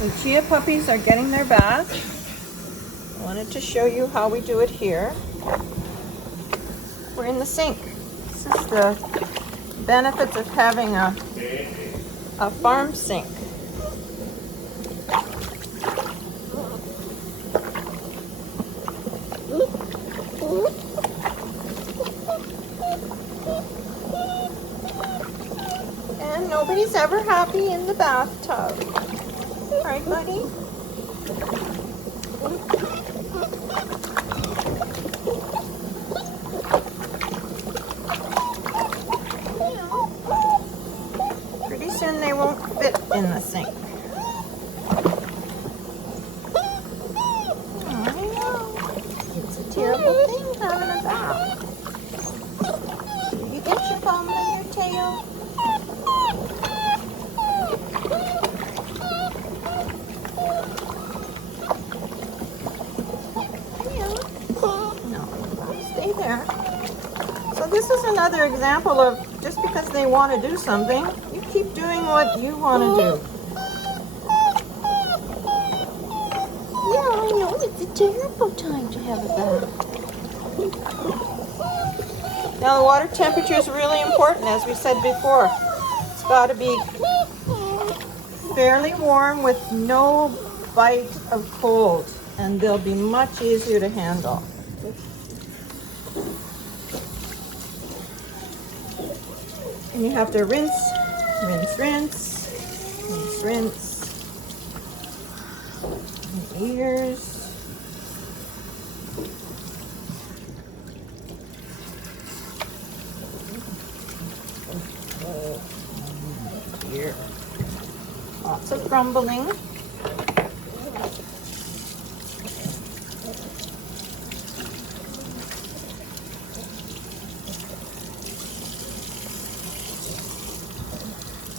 Lucia puppies are getting their bath. I wanted to show you how we do it here. We're in the sink. This is the benefits of having a farm sink. And nobody's ever happy in the bathtub. Right, buddy? Pretty soon they won't fit in the sink. I know. It's a terrible thing having a bath. You get your bum and your tail. Stay there. So this is another example of just because they want to do something, you keep doing what you want to do. Yeah, I know, it's a terrible time to have a bath. Now the water temperature is really important, as we said before. It's got to be fairly warm with no bite of cold, and they'll be much easier to handle. And you have to rinse, rinse, rinse, rinse, rinse. And ears. Here. Lots of grumbling.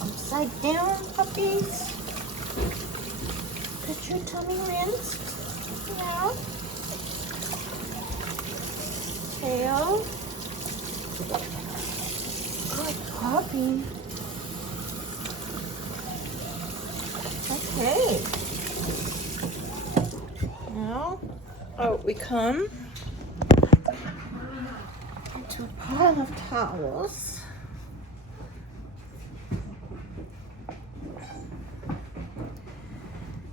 Upside down, puppies. Get your tummy rinsed. Yeah. Tail. Good puppy. Okay. Now, out we come into a pile of towels.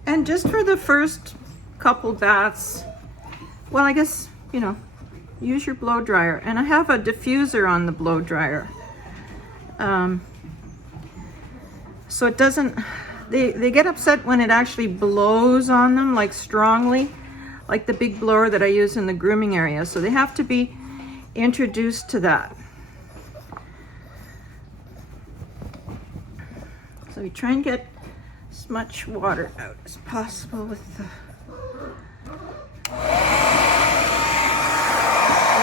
And just for the first couple baths, well, I guess, you know, use your blow dryer. And I have a diffuser on the blow dryer. So it doesn't, they get upset when it actually blows on them, like strongly, like the big blower that I use in the grooming area. So they have to be introduced to that. So we try and get as much water out as possible with the... And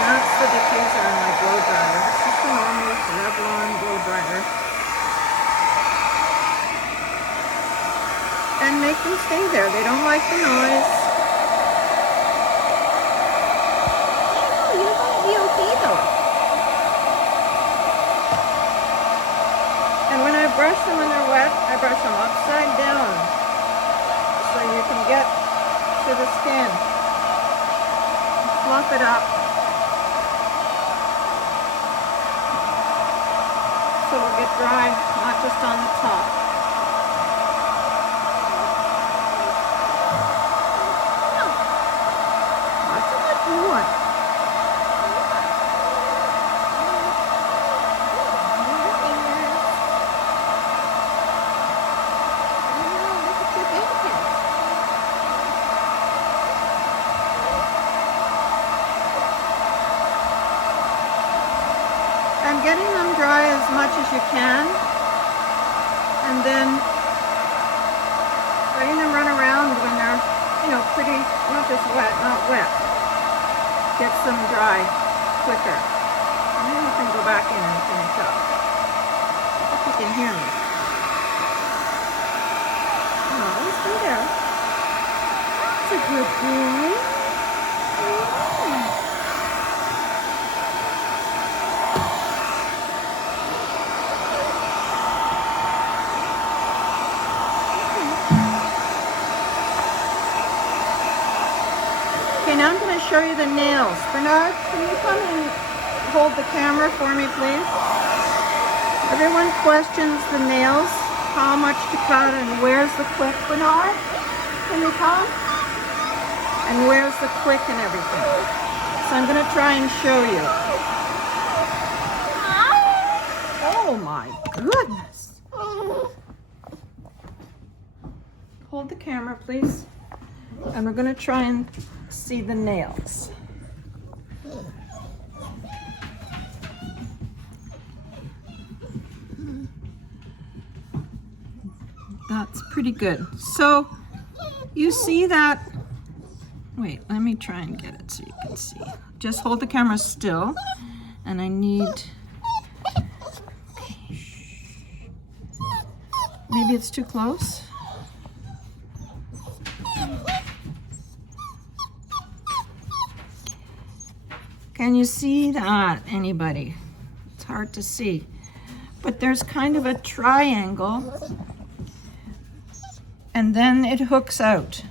that's the diffuser on my blow dryer. It's just a normal Revlon blow dryer. And make them stay there. They don't like the noise. Oh, you're gonna be okay though. And when I brush them when they're wet, I brush them upside down so you can get to the skin. Fluff it up so it'll get dry, not just on the top. Lots of what you want. I'm getting them dry as much as you can, and then letting them run around when they're, you know, pretty, not just wet, not wet. Gets them dry quicker. And then you can go back in and finish up. I hope you can hear me. Oh, stay there. That's a good boy. now I'm going to show you the nails. Bernard, can you come and hold the camera for me, please? Everyone questions the nails, how much to cut and where's the clip. Bernard, can you come? And where's the click and everything. So I'm going to try and show you. Oh my goodness. Hold the camera, please. And we're going to try and see the nails. That's pretty good. So you see that, wait, let me try and get it so you can see. Just hold the camera still, and I need, maybe it's too close. Can you see that, anybody? It's hard to see, but there's kind of a triangle, and then it hooks out.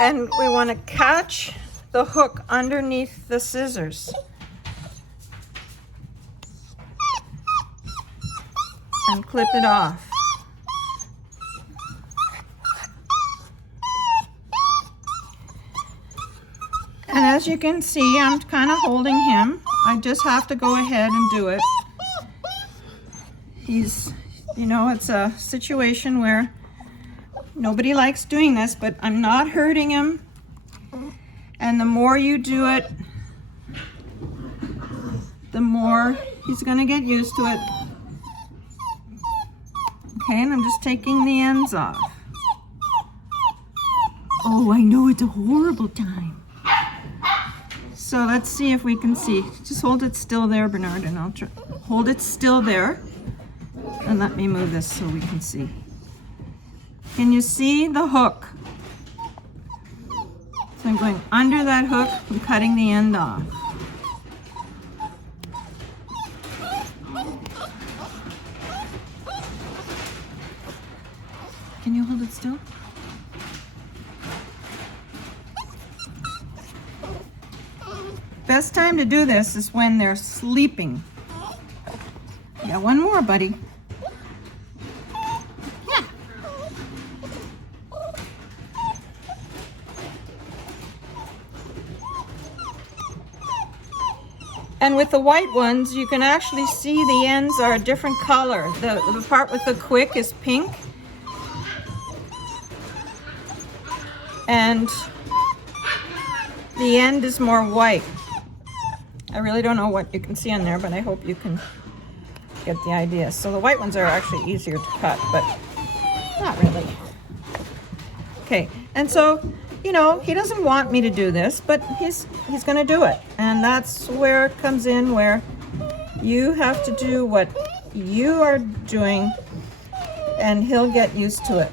And we want to catch the hook underneath the scissors. And clip it off. And as you can see, I'm kind of holding him. I just have to go ahead and do it. He's, you know, it's a situation where nobody likes doing this, but I'm not hurting him. And the more you do it, the more he's going to get used to it. Okay, and I'm just taking the ends off. Oh, I know it's a horrible time. So let's see if we can see. Just hold it still there, Bernard, and I'll try. Hold it still there. And let me move this so we can see. Can you see the hook? So I'm going under that hook and cutting the end off. Can you hold it still? Best time to do this is when they're sleeping. Yeah, one more, buddy. Yeah. And with the white ones, you can actually see the ends are a different color. The part with the quick is pink. And the end is more white. I really don't know what you can see on there, but I hope you can get the idea. So the white ones are actually easier to cut, but not really. Okay, and so, you know, he doesn't want me to do this, but he's gonna do it. And that's where it comes in, where you have to do what you are doing, and he'll get used to it.